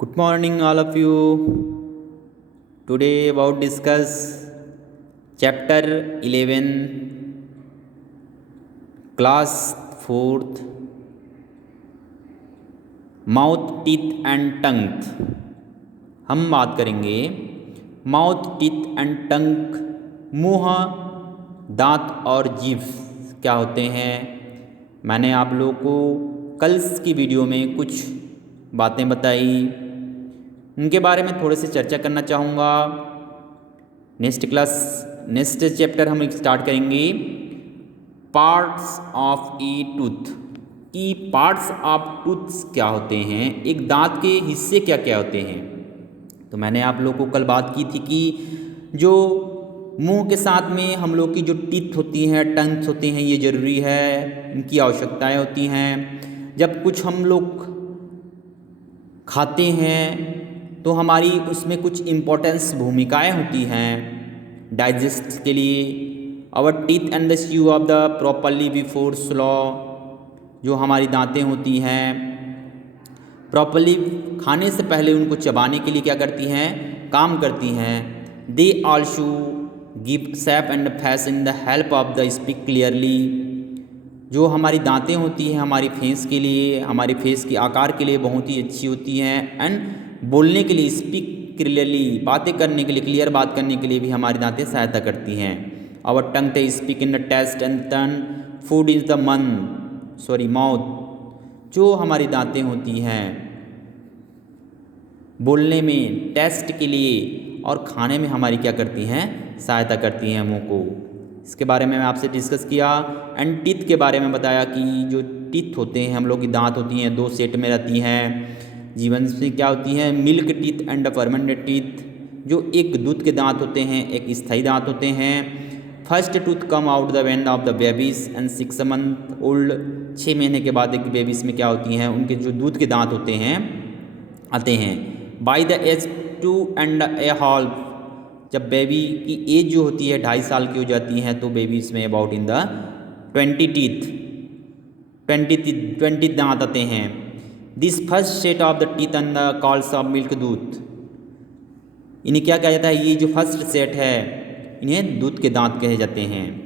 Good morning, all of you. Today, about discuss chapter 11, class 4th, mouth teeth and tongue. हम बात करेंगे mouth teeth and tongue, मुंह, दांत और जीभ क्या होते हैं। मैंने आप लोगों को कल की वीडियो में कुछ बातें बताई, उनके बारे में थोड़े से चर्चा करना चाहूँगा। नेक्स्ट चैप्टर हम स्टार्ट करेंगे पार्ट्स ऑफ ए टूथ की। पार्ट्स ऑफ टूथ्स क्या होते हैं, एक दांत के हिस्से क्या क्या होते हैं। तो मैंने आप लोगों को कल बात की थी कि जो मुंह के साथ में हम लोग की जो टीथ होती हैं, टंग्स होते हैं, ये ज़रूरी है, इनकी आवश्यकताएं होती हैं। जब कुछ हम लोग खाते हैं तो हमारी उसमें कुछ इम्पोर्टेंस भूमिकाएं होती हैं डाइजेस्ट के लिए। Our teeth and the chew of the properly before swallow, जो हमारी दांतें होती हैं प्रॉपरली खाने से पहले उनको चबाने के लिए क्या करती हैं, काम करती हैं। They also give shape and face in the help of the speak clearly, जो हमारी दांतें होती हैं हमारी फेस के लिए, हमारे फेस के आकार के लिए बहुत ही अच्छी होती हैं। एंड बोलने के लिए, स्पीक क्लियरली, बातें करने के लिए, क्लियर बात करने के लिए भी हमारी दांतें सहायता करती हैं। आवर टंग टे speak in the taste and turn food is the mouth, जो हमारी दांतें होती हैं बोलने में, टेस्ट के लिए और खाने में हमारी क्या करती हैं, सहायता करती हैं मुंह को। इसके बारे में मैं आपसे डिस्कस किया। एंड टीथ के बारे में बताया कि जो टीथ होते हैं हम लोग की दांत होती हैं, दो सेट में रहती हैं। जीवन में क्या होती हैं, milk teeth and permanent teeth, जो एक दूध के दांत होते हैं, एक स्थायी दांत होते हैं। First tooth come out the when of the babies and 6 month old, 6 महीने के बाद एक बेबीज में क्या होती हैं, उनके जो दूध के दांत होते हैं आते हैं। By the age 2 and a half, जब बेबी की एज जो होती है 2.5 साल की हो जाती हैं तो बेबीज में अबाउट इन द 20 दांत आते हैं। This first set of the teeth and the calls of milk दूध, इन्हें क्या कहा जाता है, ये जो फर्स्ट सेट है इन्हें दूध के दांत कहे जाते हैं।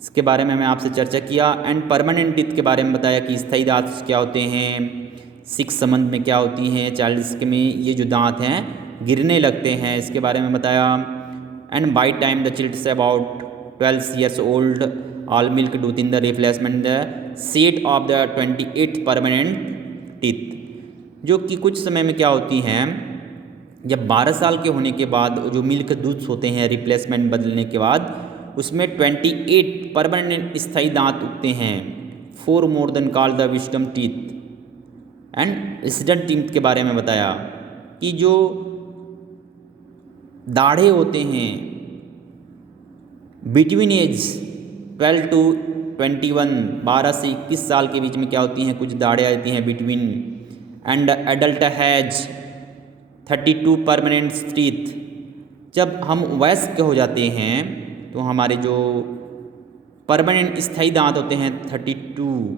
इसके बारे में मैं आपसे चर्चा किया। एंड परमानेंट टीथ के बारे में बताया कि स्थायी दांत क्या होते हैं, 6 मंथ में क्या होती हैं, चाइल्ड में ये जो दांत हैं गिरने लगते हैं, इसके बारे में बताया। And by time the childs about 12 years old all milk tooth in the replacement the set of the 28 permanent teeth, जो कि कुछ समय में क्या होती हैं, जब 12 साल के होने के बाद जो मिल्क दूध होते हैं रिप्लेसमेंट बदलने के बाद उसमें 28 परमानेंट स्थायी दांत उगते हैं। 4 more than called the wisdom teeth and resident teeth के बारे में बताया कि जो दाढ़े होते हैं बिटवीन एज 12 to 21, 12 से 21 साल के बीच में क्या होती हैं, कुछ दाढ़े आती हैं between. And adult has 32 permanent teeth, जब हम वयस्क हो जाते हैं तो हमारे जो परमानेंट स्थायी दांत होते हैं 32,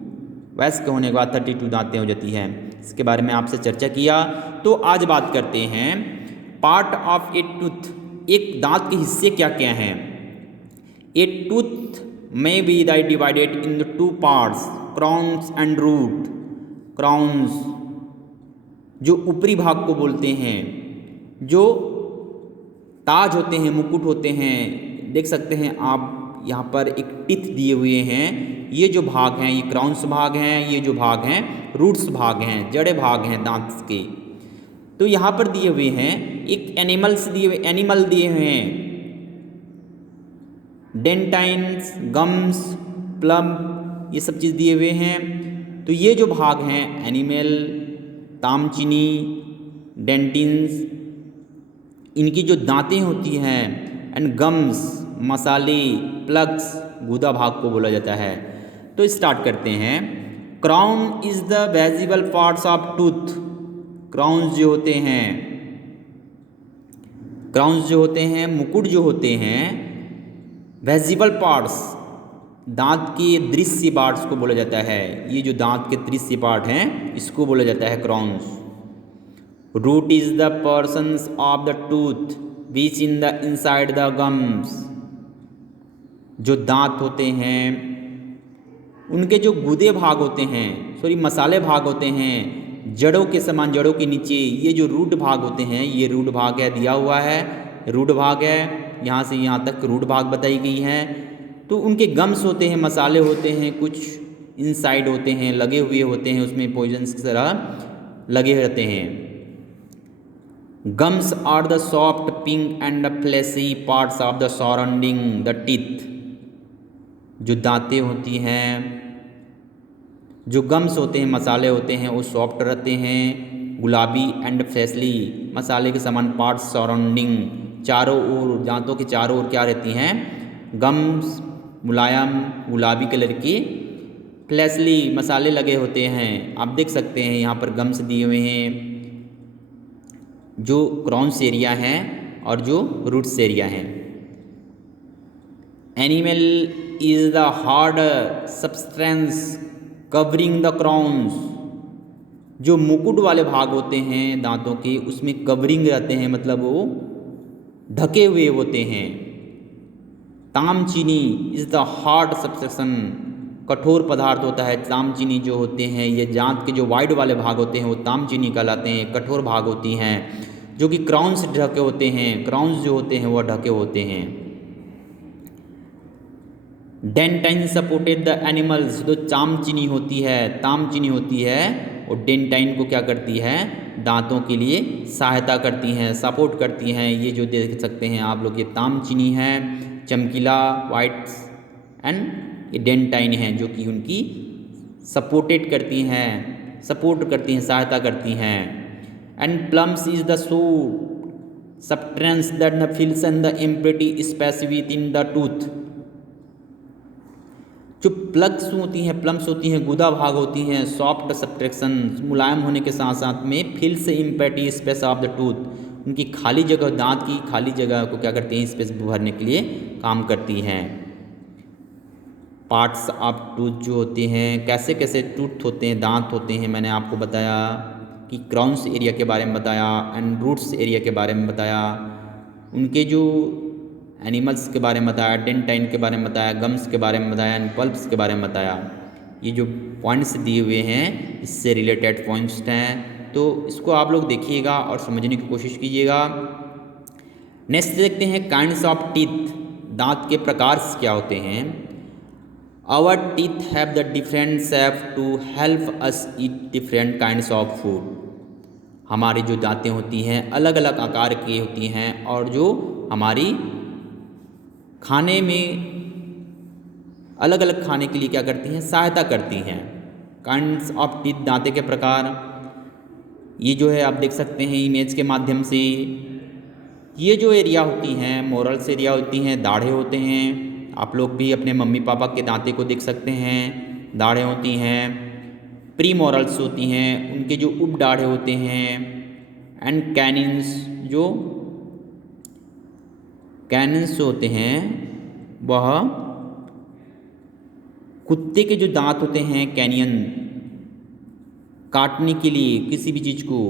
वयस्क होने के बाद 32 दांतें हो जाती हैं। इसके बारे में आपसे चर्चा किया। तो आज बात करते हैं पार्ट ऑफ ए टूथ, एक दांत के हिस्से क्या क्या हैं। ए टूथ में be divided in the 2 parts, crowns and root. Crowns जो ऊपरी भाग को बोलते हैं, जो ताज होते हैं, मुकुट होते हैं, देख सकते हैं आप यहाँ पर एक टिथ दिए हुए हैं। ये जो भाग हैं ये क्राउन्स भाग हैं, ये जो भाग हैं रूट्स भाग हैं, जड़े भाग हैं दांत के। तो यहाँ पर दिए हुए हैं एक एनिमल दिए हुए हैं, डेंटाइन्स, गम्स, प्लम, ये सब चीज़ दिए हुए हैं। तो ये जो भाग हैं एनिमल, तामचीनी, डेंटिन्स, इनकी जो दांतें होती हैं, एंड गम्स, मसाले, प्लग्स, गूदा भाग को बोला जाता है। तो स्टार्ट करते हैं। Crown is the visible parts of tooth. Crowns जो होते हैं, मुकुट जो होते हैं, वेजिबल पार्ट्स, दांत के दृश्य पार्ट्स को बोला जाता है। ये जो दांत के दृश्य पार्ट हैं इसको बोला जाता है crowns. Root is the portions of the tooth which in the inside the gums. जो दांत होते हैं उनके जो गुदे भाग होते हैं, सॉरी मसाले भाग होते हैं, जड़ों के समान, जड़ों के नीचे ये जो रूट भाग होते हैं, ये रूट भाग है, दिया हुआ है रूट भाग है, यहाँ से यहाँ तक रूट भाग बताई गई है। तो उनके गम्स होते हैं, मसाले होते हैं, कुछ इनसाइड होते हैं, लगे हुए होते हैं, उसमें पॉइजन्स की तरह लगे रहते हैं। Gums are the soft pink and the fleshy parts of the surrounding the teeth. जो दांतें होती हैं, जो गम्स होते हैं, मसाले होते हैं, वो सॉफ्ट रहते हैं, गुलाबी एंड फ्रेशली, मसाले के समान पार्ट्स सराउंडिंग, चारों ओर, दांतों के चारों ओर क्या रहती हैं, गम्स मुलायम गुलाबी कलर की, फ्लेशली मसाले लगे होते हैं। आप देख सकते हैं यहाँ पर गम्स दिए हुए हैं, जो क्रॉन्स एरिया हैं और जो रूट्स एरिया हैं। Animal is the hard substance covering the crowns. जो मुकुट वाले भाग होते हैं दांतों के, उसमें कवरिंग रहते हैं, मतलब वो ढके हुए होते हैं। तामचीनी इज द हार्ड सब्सटेंस, कठोर पदार्थ होता है तामचीनी जो होते हैं। ये दांत के जो वाइड वाले भाग होते हैं वो तामचीनी कहलाते हैं, कठोर भाग होती हैं, जो कि क्राउन से ढके होते हैं। क्राउन्स जो होते हैं वो ढके होते हैं। Dentine supported the animals. जो तामचीनी होती है, तामचीनी होती है, और डेंटाइन को क्या करती है, दांतों के लिए सहायता करती हैं, सपोर्ट करती हैं। ये जो देख सकते हैं आप लोग, ये तामचीनी है, चमकीला वाइट, एंड ये डेंटाइन है जो कि उनकी सपोर्टेड करती हैं, सपोर्ट करती हैं, सहायता करती हैं। And plums is the so substance that the fills and the empty space within the tooth। जो प्लग्स होती हैं, प्लम्स होती हैं, गुदा भाग होती हैं, सॉफ्ट सब्सट्रैक्शन, मुलायम होने के साथ साथ में फिल से empty space of the tooth, उनकी खाली जगह, दांत की खाली जगह को क्या करती हैं, स्पेस भरने के लिए काम करती हैं। पार्ट्स ऑफ टूथ जो होते हैं, कैसे कैसे टूथ होते हैं, दांत होते हैं, मैंने आपको बताया कि क्राउन्स एरिया के बारे में बताया एंड रूट्स एरिया के बारे में बताया, उनके जो एनिमल्स के बारे में बताया, डेंटाइन के बारे में बताया, गम्स के बारे में बताया, एंड पल्प्स के बारे में बताया। ये जो पॉइंट्स दिए हुए हैं इससे रिलेटेड पॉइंट्स हैं, तो इसको आप लोग देखिएगा और समझने की कोशिश कीजिएगा। नेक्स्ट देखते हैं काइंड्स ऑफ टीथ। दांत के प्रकार क्या होते हैं। Our teeth have the different shape to help us eat different kinds of food. हमारी जो दांतें होती हैं अलग अलग आकार की होती हैं और जो हमारी खाने में अलग अलग खाने के लिए क्या करती हैं, सहायता करती हैं। काइंड्स ऑफ टीथ, दांते के प्रकार, ये जो है आप देख सकते हैं इमेज के माध्यम से। ये जो एरिया होती हैं, मोरल्स एरिया होती हैं, दाढ़े होते हैं। आप लोग भी अपने मम्मी पापा के दांते को देख सकते हैं, दाढ़ें होती हैं। प्री मोरल्स होती हैं, उनके जो उप दाढ़े होते हैं। एंड कैनिन्स, जो कैनिन्स होते हैं वह कुत्ते के जो दांत होते हैं, कैनियन, काटने के लिए किसी भी चीज़ को।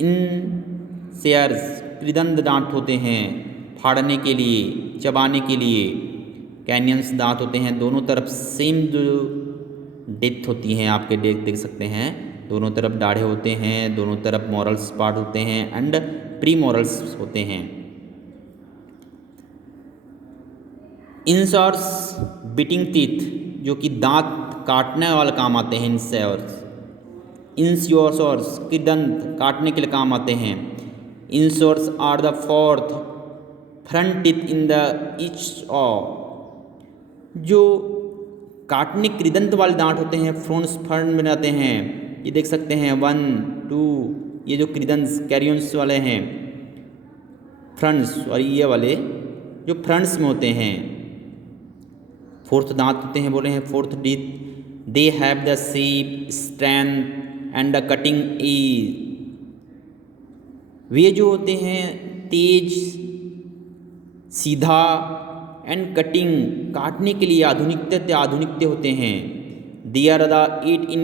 इन शेयर्स, कृदंत दांत होते हैं फाड़ने के लिए, चबाने के लिए। कैनियंस दांत होते हैं, दोनों तरफ सेम जो डेप्थ होती हैं, आपके देख सकते हैं, दोनों तरफ दाढ़े होते हैं, दोनों तरफ मोरल्स पार्ट होते हैं एंड प्री मोरल्स होते हैं। इंसर्स बिटिंग टीथ, जो कि दांत काटने वाले काम आते हैं। इंस्योर्स के दंत काटने के लिए काम आते हैं। Incisors are the fourth front teeth in the each of. जो काटने कृदंत वाले दांत होते हैं फ्रंट में रहते हैं, ये देख सकते हैं 1, 2, ये जो कृदंत कैरियंस वाले हैं फ्रंट्स, और ये वाले जो फ्रंट्स में होते हैं। फोर्थ दांत होते हैं, बोल रहे हैं fourth teeth. They have the shape, strength and the cutting edge. वे जो होते हैं तेज, सीधा एंड कटिंग, काटने के लिए आधुनिकते होते हैं। They are the eight in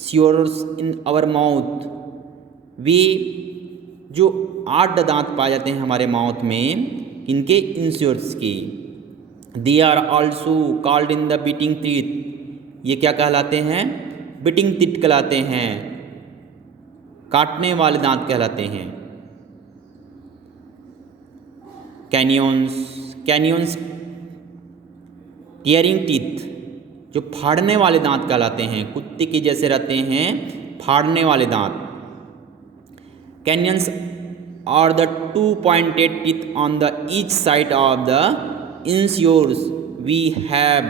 स्योर्स in our mouth. वे जो 8 दांत पाए जाते हैं हमारे माउथ में, इनके इंश्योर्स के, they are also called in the biting teeth, ये क्या कहलाते हैं? बीटिंग टीथ कहलाते हैं, काटने वाले दांत कहलाते हैं। कैनियंस टीयरिंग टीथ, जो फाड़ने वाले दांत कहलाते हैं, कुत्ते के जैसे रहते हैं फाड़ने वाले दांत। Canines are the 2 pointed teeth on the each side of the incisors. We have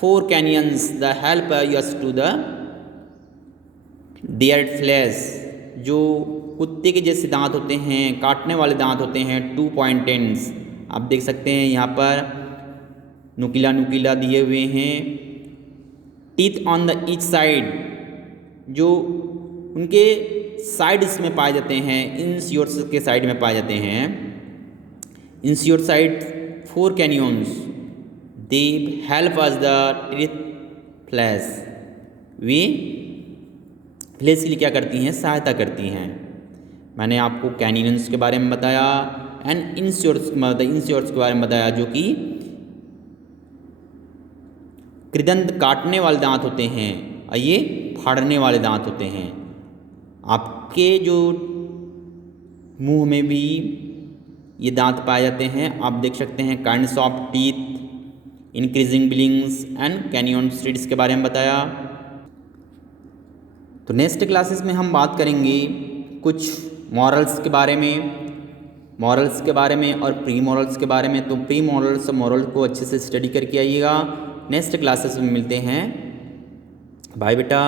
4 canyons that help us to the their flesh. जो कुत्ते के जैसे दांत होते हैं, काटने वाले दांत होते हैं, 2 pointed, आप देख सकते हैं यहाँ पर नुकीला नुकीला दिए हुए हैं। Teeth on the each side, जो उनके साइड्स में पाए जाते हैं, इंसियोर्स के साइड में पाए जाते हैं। Incisor side 4 canines, they help us the teeth flesh, वे फ्लैश के लिए क्या करती हैं? सहायता करती हैं। मैंने आपको कैनियंस के बारे में बताया एंड इंसियोर्स के बारे में बताया, जो कि कृदंत काटने वाले दांत होते हैं और ये फाड़ने वाले दांत होते हैं। आपके जो मुंह में भी ये दांत पाए जाते हैं, आप देख सकते हैं। Kinds of teeth, increasing Billings and canyon streets के बारे में बताया। तो नेक्स्ट क्लासेस में हम बात करेंगे कुछ मॉरल्स के बारे में और प्री मॉरल्स के बारे में। तो प्री मॉरल्स और मॉरल को अच्छे से स्टडी करके आइएगा। नेक्स्ट क्लासेस में मिलते हैं। बाय बेटा।